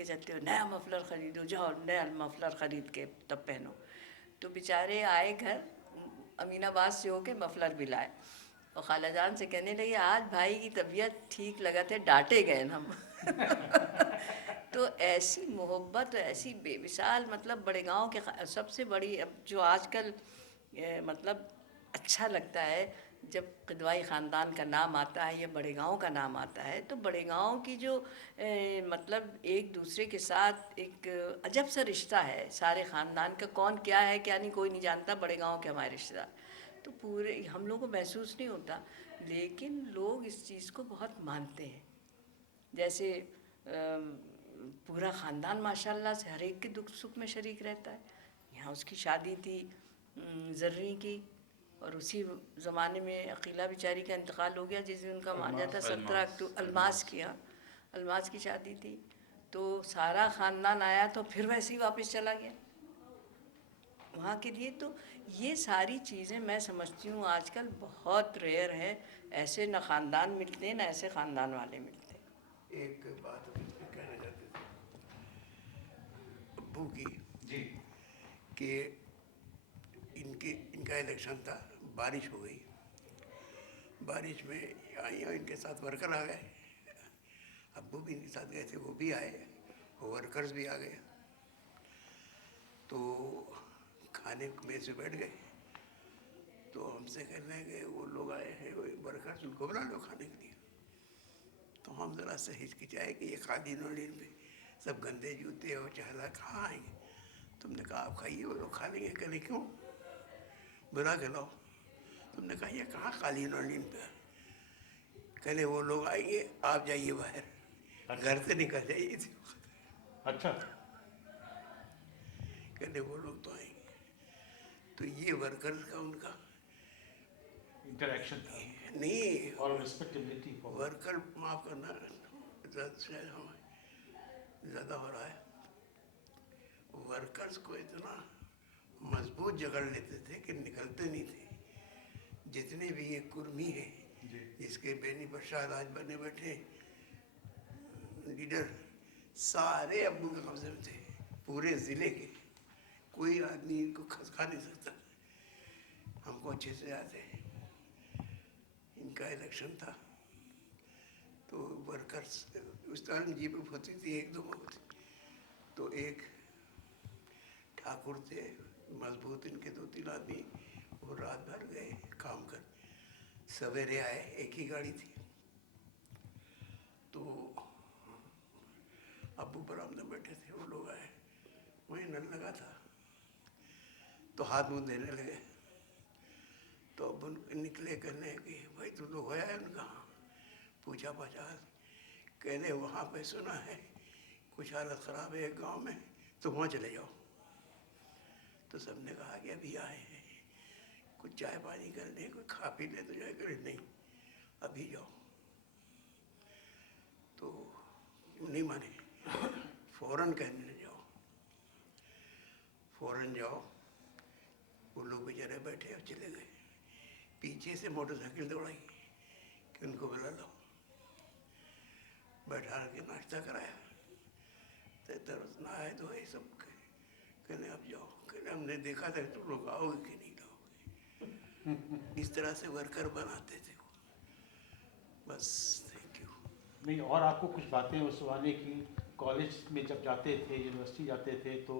लेके चलते हो, नया मफलर ख़रीदो, जाओ नया मफलर ख़रीद के तब पहनो। तो बेचारे आए घर, अमीनाबाद से होके मफलर भी लाए और खाला जान से कहने लगे आज भाई की तबीयत ठीक लगा थे, डांटे गए न हम। तो ऐसी मोहब्बत, ऐसी बेमिसाल, मतलब बड़े गांव के सबसे बड़ी, अब जो आजकल मतलब अच्छा लगता है जब किदवाई ख़ानदान का नाम आता है या बड़े गांव का नाम आता है, तो बड़े गांव की जो मतलब एक दूसरे के साथ एक अजब सा रिश्ता है सारे ख़ानदान का, कौन क्या है क्या नहीं कोई नहीं जानता, बड़े गांव के हमारे रिश्तेदार। तो पूरे हम लोगों को महसूस नहीं होता, लेकिन लोग इस चीज़ को बहुत मानते हैं। जैसे पूरा ख़ानदान माशाल्लाह से हर एक के दुख सुख में शरीक रहता है। यहाँ उसकी शादी थी ज़र्री की, और उसी ज़माने में अकीला बेचारी का इंतकाल हो गया जिस दिन उनका माजा था 17 अक्टूबर, अलमास की, हाँ अलमास की शादी थी। तो सारा ख़ानदान आया तो फिर वैसे ही वापस चला गया वहाँ के लिए। तो ये सारी चीज़ें मैं समझती हूँ आजकल बहुत रेयर है, ऐसे न ख़ानदान मिलते हैं न ऐसे ख़ानदान वाले मिलते हैं। एक बात कहना चाहते थे अब्बू की जी कि इनका इलेक्शन था, बारिश हो गई, बारिश में आई और इनके साथ वर्कर आ गए, अब्बू भी इनके साथ गए थे, वो भी आए, वर्कर्स भी आ गए। तो खाने में से बैठ गए, तो हमसे कहने लगे वो लोग आए हैं वो वर्कर्स, उनको बुला लो खाने के लिए। तो हम ज़रा से हिचकिचाए कि ये खादी नौलीन में सब गंदे जूते और चहला कहाँ आएंगे। तुमने कहा आप खाइए, वो लोग खा लेंगे। कहने क्यों, बुला के लाओ। तुमने कहा ये कहाँ काली नौलीन पे, कहने वो लोग आएंगे, आप जाइए बाहर, घर से निकल जाइए। अच्छा, कहने वो लोग तो आएंगे। तो ये वर्कर्स का उनका इंटरेक्शन था नहीं, और रिस्पेक्टेबिलिटी वर्कर माफ़ करना ज़्यादा हो रहा है, वर्कर्स को इतना मजबूत जकड़ लेते थे कि निकलते नहीं थे। जितने भी ये कुर्मी है जिसके बेनी प्रसाद आज बने बैठे लीडर, सारे अब्बू के कब्जे में थे, पूरे ज़िले के, कोई आदमी इनको खसका नहीं सकता। हमको अच्छे से याद है, इनका इलेक्शन था तो वर्कर्स उस टाइम जीप होती थी, एक दो होती, तो एक ठाकुर थे मजबूत, इनके दो तीन आदमी, वो रात भर गए काम कर, सवेरे आए, एक ही गाड़ी थी। तो अब्बू बरामदे में बैठे थे, वो लोग आए, वहीं नल लगा था, तो हाथ मुँह देने लगे। तो अब निकले, कहने कि भाई तुम लोग होया है उनका, पूछा पाछा, कहने वहाँ पे सुना है कुछ हालत ख़राब है एक गांव में, तो वहाँ चले जाओ। तो सबने कहा कि अभी आए हैं, कुछ चाय पानी कर लें, कोई खा पी ले तो जाए, करे नहीं अभी जाओ। तो नहीं माने, फ़ौरन कहने लगे जाओ, फ़ौरन जाओ। वो लोग बेचारे बैठे और चले गए, पीछे से मोटरसाइकिल दौड़ाई कि उनको बुला लो, बैठा के नाश्ता कराया, तो तरस ना आए तो ये सब कहने अब जाओ, कहने हमने देखा था तुम लोग आओगे कि नहीं आओगे। इस तरह से वर्कर बनाते थे वो। बस, थैंक यू। नहीं, और आपको कुछ बातें उस ज़माने की, कॉलेज में जब जाते थे, यूनिवर्सिटी जाते थे, तो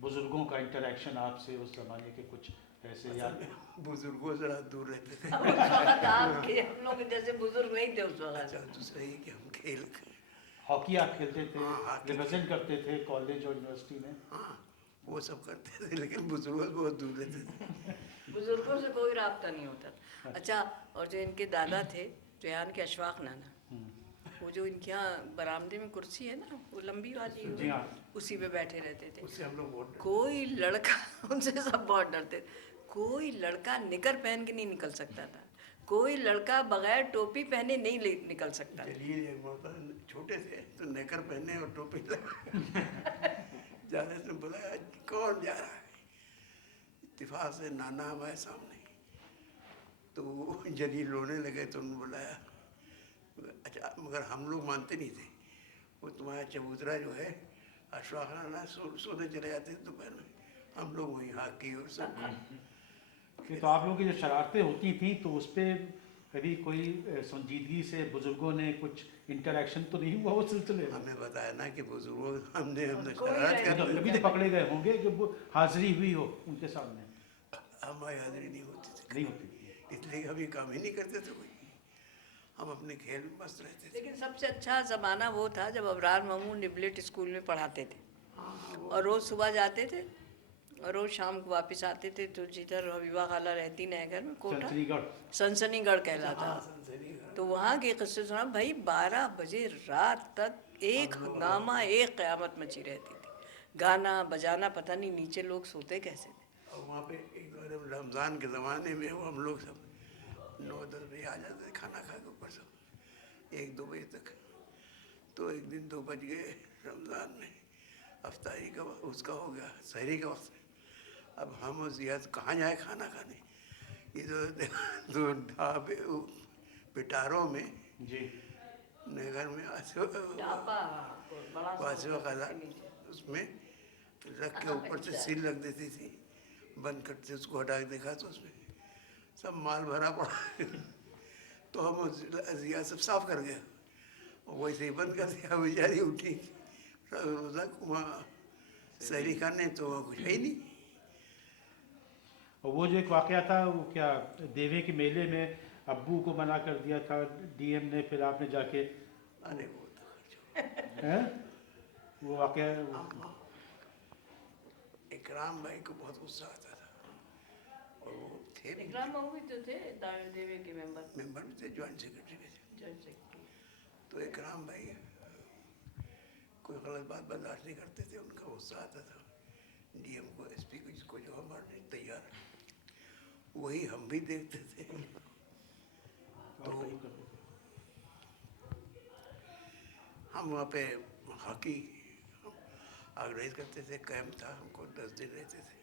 बुज़ुर्गों का इंटरेक्शन आपसे उस ज़माने के कुछ ऐसे याद? बुजुर्गों से दूर रहते थे। उस वक्त आपके हम लोग जैसे बुजुर्ग नहीं थे उस वक्त। अच्छा, तो सही कि हम खेल, हॉकी आप खेलते थे, हाँ, हॉकी रिप्रेजेंट करते थे कॉलेज और यूनिवर्सिटी में? हाँ वो सब करते थे, लेकिन बुजुर्गों से बहुत दूर रहते थे। बुजुर्गों से कोई राब्ता नहीं होता। अच्छा, और जो इनके दादा थे रेहान के अशफाक नाना, वो जो इनके यहाँ बरामदे में कुर्सी है ना, वो लंबी वाली, जी हाँ। उसी पे बैठे रहते थे। उससे हम लोग वोट, कोई लड़का उनसे सब बहुत डरते थे, कोई लड़का निकर पहन के नहीं निकल सकता था, कोई लड़का बगैर टोपी पहने नहीं निकल सकता था। चलिए एक मौका, छोटे थे तो नेकर पहने और टोपी लगा जाने से बुलाया, कौन जा रहा है, इत्तेफाक से नाना हमारे सामने, तो वो जलील रोने लगे तो उन्होंने बुलाया। अच्छा, मगर हम लोग मानते नहीं थे, वो तुम्हारा चबूतरा जो है अश्वाखाना सोने चले जाते थे दोपहर में, हम लोग वहीं हॉकी और सब। कि तो आप लोगों की जो शरारतें होती थी तो उस पर कभी कोई संजीदगी से बुजुर्गों ने कुछ इंटरेक्शन तो नहीं हुआ उस सिलसिले में? हमें बताया ना कि बुजुर्गों हमने हमने कोई शरारत नहीं। कर तो कभी तो पकड़े गए होंगे कि वो हाजिरी हुई हो उनके सामने? हमारी हाजिरी नहीं होती थी, नहीं होती थी। इसलिए हम ये काम ही नहीं करते थे कोई, हम अपने खेल में मस्त रहते थे। लेकिन सबसे अच्छा ज़माना वो था जब अबरार मामू निबलेट स्कूल में पढ़ाते थे, और रोज़ सुबह जाते थे और रोज़ शाम को वापस आते थे। तो जिधर हबीबा खाला रहती नगर में, कोटा सनसनीगढ़। सनसनीगढ़ कहलाता। हाँ, सनसनी का। तो वहाँ के किस्से सुना भाई, 12 बजे रात तक एक हंगामा, एक क़यामत मची रहती थी। गाना बजाना, पता नहीं नीचे लोग सोते कैसे थे। और वहाँ पे एक बार रमज़ान के ज़माने में वो हम लोग सब 9-10 बजे आ जाते थे खाना खा के ऊपर सब, 1-2 बजे तक। तो एक दिन 2 बज गए रमज़ान में, अफ्तारी का उसका हो गया, सहरी का वक्त। अब हम और जियाद कहाँ जाए खाना खाने, इधर तो ढाबे पिटारों में, जी। नगर में ढाबा बड़ा सा वासिवा होता खाला था उसके नीचे। उसमें रख के ऊपर से सील रख देती थी, बंद करते उसको हटा के देखा तो उसमें सब माल भरा पड़ा। तो हम जिया सब साफ कर गए, और वैसे ही बंद कर दिया। बेचारी उठी रोज़ा वहाँ सहरी खाने, तो वहाँ कुछ है ही नहीं। और वो जो एक वाकया था वो क्या, देवे के मेले में अब्बू को मना कर दिया था डीएम ने, फिर आपने जाके अरे वो तो खर्च हैं वो वाकया? इकराम भाई को बहुत गुस्सा आता था, और वो थे इकराम बाबू भी तो थे देवे के मेंबर, मेंबर में थे, ज्वाइंट सेक्रेटरी में थे। जज सेक्रेटरी। तो इकराम भाई कोई गलत बात बर्दाश्त नहीं करते थे, उनका गुस्सा आता था डीएम को, एसपी को, जिसको जो हमारे तैयार है। वही हम भी देखते थे। तो हम वहाँ पे हॉकी ऑर्गेनाइज करते थे, कैंप था, हमको 10 दिन रहते थे।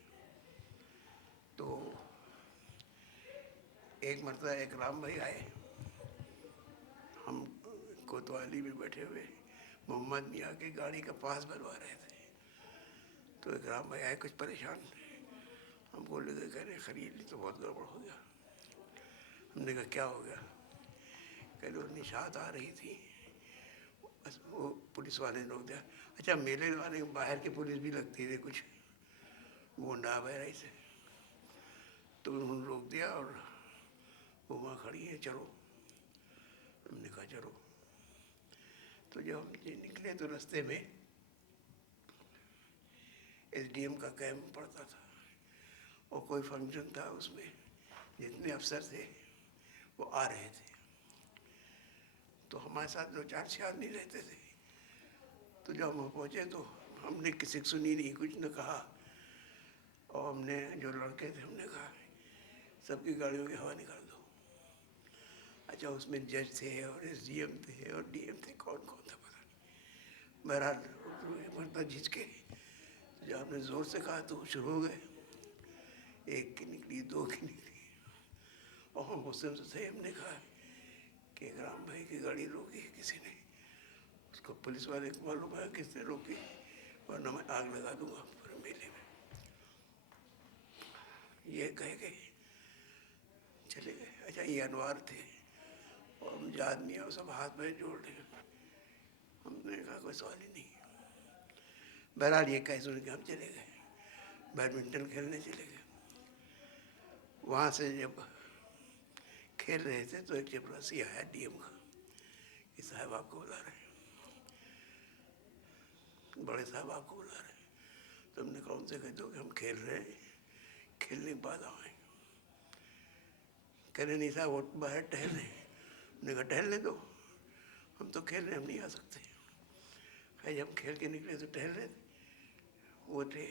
तो एक मरतबा एक राम भाई आए, हम कोतवाली में बैठे हुए मोहम्मद मियाँ की गाड़ी का पास बनवा रहे थे। तो एक राम भाई आए कुछ परेशान, हमको लगे कह रहे खरीद ली तो बहुत गड़बड़ हो गया। हमने कहा क्या हो गया? कह लो निशात आ रही थी, बस वो पुलिस वाले ने रोक दिया। अच्छा, मेले वाले बाहर की पुलिस भी लगती थी, कुछ गोंडा वगैरह से, तो उन्होंने रोक दिया और वो वहाँ खड़ी है, चलो। हमने कहा चलो। तो जब हम निकले तो रास्ते में एसडीएम का कैंप पड़ता था, और कोई फंक्शन था, उसमें जितने अफसर थे वो आ रहे थे। तो हमारे साथ 2-4-6 आदमी रहते थे। तो जब हम पहुँचे तो हमने किसी को सुनी नहीं, कुछ न कहा, और हमने जो लड़के थे हमने कहा सबकी गाड़ियों की हवा निकाल दो। अच्छा, उसमें जज थे और एसडीएम थे और डीएम थे, कौन कौन था पता नहीं। बहरहाल मरता झिझके, जब आपने ज़ोर से कहा तो शुरू हो गए, एक की निकली, दो की निकली, और हम हुस्न से थे। हमने कहा कि राम भाई की गाड़ी रोकी किसी ने, उसको पुलिस वाले को मालूम है किसने रोकी, वरना मैं आग लगा दूंगा पूरे मेले में। ये कह के चले गए। अच्छा, ये अनवार थे और हम जाद मियाँ सब हाथ में जोड़ रहे। हमने कहा कोई सवाल ही नहीं। बहरहाल ये कह सुन के हम चले गए, बैडमिंटन खेलने चले गए। वहाँ से जब खेल रहे थे तो एक चपरासी आया डीएम का कि साहब आपको बुला रहे हैं, बड़े साहब आपको बुला रहे हैं। तो हमने कहा उनसे कह दो कि हम खेल रहे हैं, खेलने के बाद आए। कह रहे नहीं साहब वो बाहर टहल रहे हैं। हमने कहा टहलने दो, हम तो खेल रहे, हम नहीं आ सकते। कहे जब खेल के निकले तो टहल रहे थे। वो थे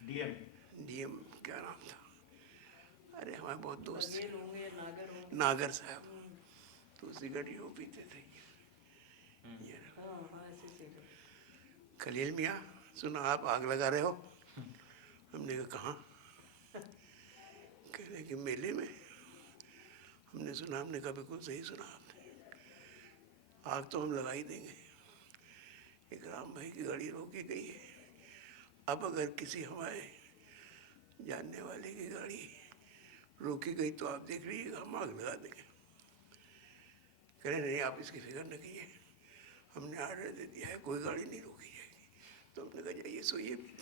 डीएम क्या नाम था, अरे हमारे बहुत दोस्त थे, नागर साहब। तो सिगरेट यूँ पीते थे। ये खलील मियाँ, सुना आप आग लगा रहे हो? हमने कहा कहाँ? कह रहे कि मेले में। हमने सुना, हमने कहा बिल्कुल सही सुना आपने, आग तो हम लगा ही देंगे। एक राम भाई की गाड़ी रोकी गई है, अब अगर किसी हमारे जानने वाले की गाड़ी रोकी गई तो आप देख लीजिएगा, हम आग लगा देंगे। कह रहे नहीं, आप इसकी फिक्र न कीजिए, हमने आर्डर दे दिया है, कोई गाड़ी नहीं रोकी जाएगी। तो हमने कहा जाइए सोइए भी।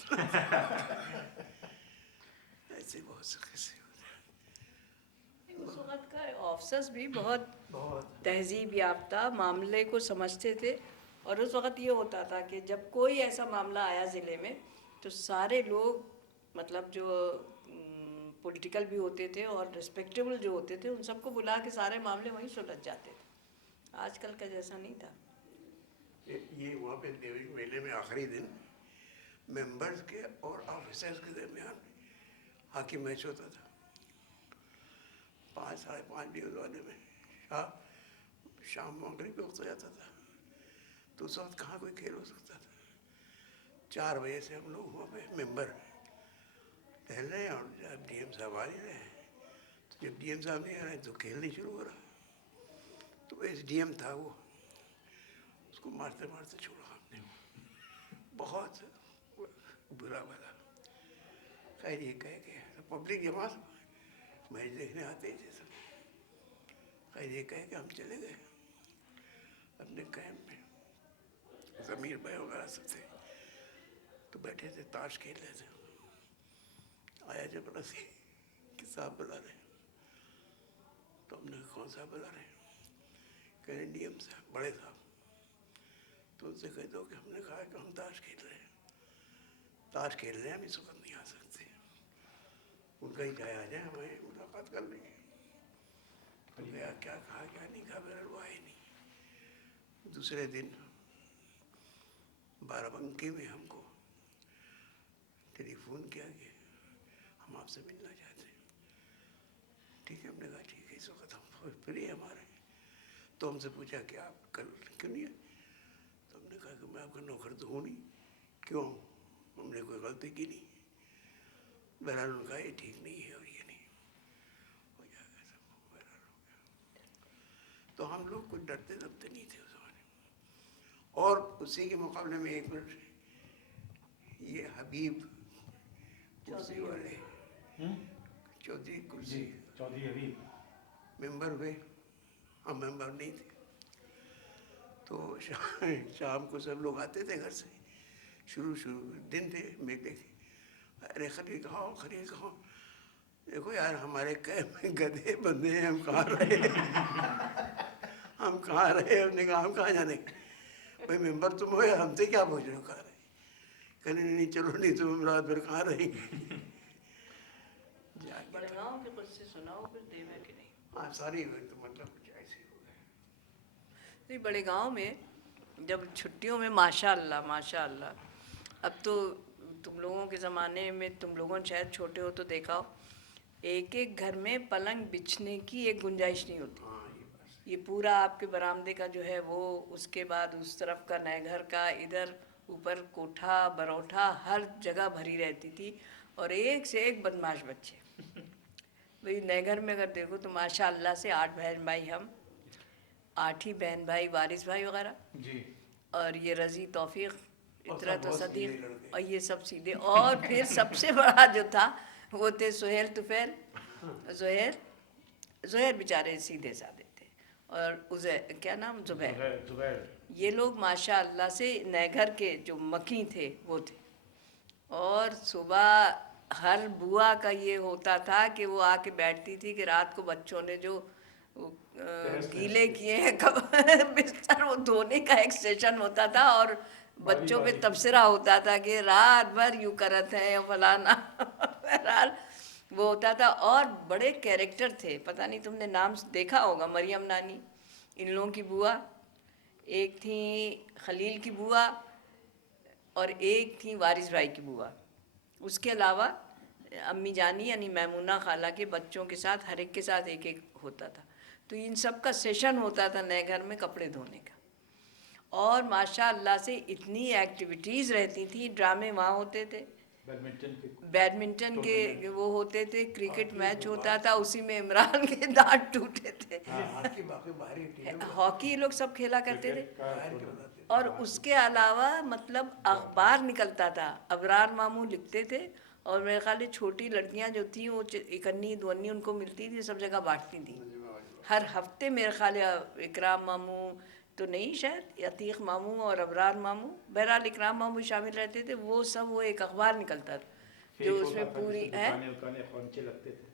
ऐसे बहुत से किस्से होते हैं। उस वक्त का ऑफिसर्स भी बहुत तहजीब याफ्ता मामले को समझते थे। और उस वक्त ये होता था कि जब कोई ऐसा मामला आया ज़िले में तो सारे लोग मतलब जो पॉलिटिकल भी होते थे और रिस्पेक्टेबल जो होते थे उन सबको बुला के सारे मामले वहीं सुलझ जाते थे। आजकल का जैसा नहीं था। ये वहाँ पे देवी मेले में आखिरी दिन मेंबर्स के और ऑफिसर्स के दरमियान हॉकी मैच होता था 5 साढ़े 5 न्यूज़ वाले में। शाम मगरिब पे वक्त हो जाता था, तो उस वक्त कहाँ कोई खेल हो सकता था। 4 बजे से हम लोग वहाँ पे मेंबर टहल रहे हैं और जब डीएम साहब आ नहीं रहे हैं, तो जब डीएम साहब नहीं आ रहे तो खेल नहीं शुरू हो रहा। तो एसडीएम था वो, उसको मारते मारते छोड़ा हमने, बहुत बुरा भला। खैर ये कह के पब्लिक जमा मैच देखने आते ही थे सब। खैर ये कह के हम चले गए अपने कैंप में। ज़मीर भाई वगैरह सब थे, तो बैठे थे ताश खेल रहे थे। आया जबरदस्ती कि साहब बुला रहे। तो हमने कहा कौन साहब बुला रहे? कह रहे डीएम साहब, बड़े साहब। तो उनसे कह दो कि हमने कहा कि हम ताश खेल रहे हैं, ताश खेल रहे हैं, हम इस वक्त नहीं आ सकते। उनका ही चाहे आ जाए, हमें मुलाकात कर लेंगे। तो गया, क्या कहा क्या नहीं कहा, मेरा वो आए नहीं। दूसरे दिन बाराबंकी में हमको टेलीफोन किया कि हम आपसे मिलना चाहते हैं। ठीक है, हमने कहा ठीक है, इस वक्त हम फ्री है हमारे। तो हमसे पूछा कि आप कल क्यों नहीं है? तो हमने कहा कि मैं आपका नौकर तो हूँ नहीं। क्यों? हमने कोई गलती की नहीं। बहरहाल उनका ये ठीक नहीं है और ये नहीं हो जाएगा, सब बहरहाल हो गया। तो हम लोग कुछ डरते दबते नहीं थे उस ज़माने में। और उसी के मुकाबले में एक मिनट, ये हबीब कुर्सी वाले, चौधरी कुर्सी चौधरी हबीब मेंबर हुए, हम मेंबर नहीं थे। तो शाम को सब लोग आते थे घर से, शुरू दिन थे मेले के। अरे खरीद खाओ। देखो यार, हमारे कैंप में गधे बंधे हैं, हम कहाँ रहे? हम कहाँ रहे? हमने कहा हम कहाँ जाने? भाई मेंबर तुम हो, हमसे क्या पूछ रहे हो कहाँ रहे? कहने नहीं चलो, नहीं तो हम रात भर कहाँ रहेंगे। बड़े गाँव के कुछ से सुनाओ फिर देवे कि नहीं? हाँ, सारी तो मतलब कुछ ऐसे हो गए। तो बड़े गांव में जब छुट्टियों में माशाअल्लाह, अब तो तुम लोगों के ज़माने में, तुम लोगों ने शायद छोटे हो तो देखा हो, एक एक घर में पलंग बिछने की एक गुंजाइश नहीं होती। हाँ, ये बात। ये पूरा आपके बरामदे का जो है वो, उसके बाद उस तरफ का नए घर का, इधर ऊपर कोठा बरोठा हर जगह भरी रहती थी और एक से एक बदमाश बच्चे। भाई नए घर में अगर देखो तो माशाअल्लाह से 8 बहन भाई, हम 8 ही बहन भाई, वारिस भाई वगैरह जी, और ये रज़ी, तौफीक, इतरत और बहुत सीधे सदीक, लड़के। और ये सब सीधे। और फिर सबसे बड़ा जो था वो थे सुहेल तुफैल। ज़ुहैर बेचारे सीधे साधे थे, और उज़ैर, क्या नाम, ज़ुबैर। जुबैर। ये लोग माशाअल्लाह से नए घर के जो मकी थे वो थे। और सुबह हर बुआ का ये होता था कि वो आके बैठती थी कि रात को बच्चों ने जो गीले किए हैं बिस्तर, वो धोने का एक सेशन होता था और बच्चों पे तबसरा होता था कि रात भर यूँ करत है या फलाना। बहरहाल वो होता था। और बड़े कैरेक्टर थे, पता नहीं तुमने नाम देखा होगा, मरियम नानी, इन लोगों की बुआ, एक थी खलील की बुआ और एक थी वारिस भाई की बुआ। उसके अलावा अम्मी जानी यानी मैमूना खाला के बच्चों के साथ हर एक के साथ एक एक होता था। तो इन सब का सेशन होता था नए घर में कपड़े धोने का। और माशाअल्लाह से इतनी एक्टिविटीज़ रहती थी, ड्रामे वहाँ होते थे, बैडमिंटन के वो होते थे, क्रिकेट मैच होता था, उसी में इमरान के दांत टूटे थे। बाकी बाहरी टीम हॉकी लोग सब खेला करते थे। बाहर के बताते थे। और उसके अलावा मतलब अखबार निकलता था, अबरार मामू लिखते थे, और मेरे ख्याल है छोटी लड़कियां जो थी वो इकन्नी दुअन्नी उनको मिलती थी, सब जगह बांटती थी हर हफ्ते। मेरे ख्याल है इकराम मामू तो नहीं, शायद अतीक मामू और अबरार मामू, बहरहाल इकराम मामू शामिल रहते थे, वो सब वो एक अखबार निकलता था जो फेक उसमें होता था, पूरी जिसमें है। दुकानें उकानें खौंचे लगते थे।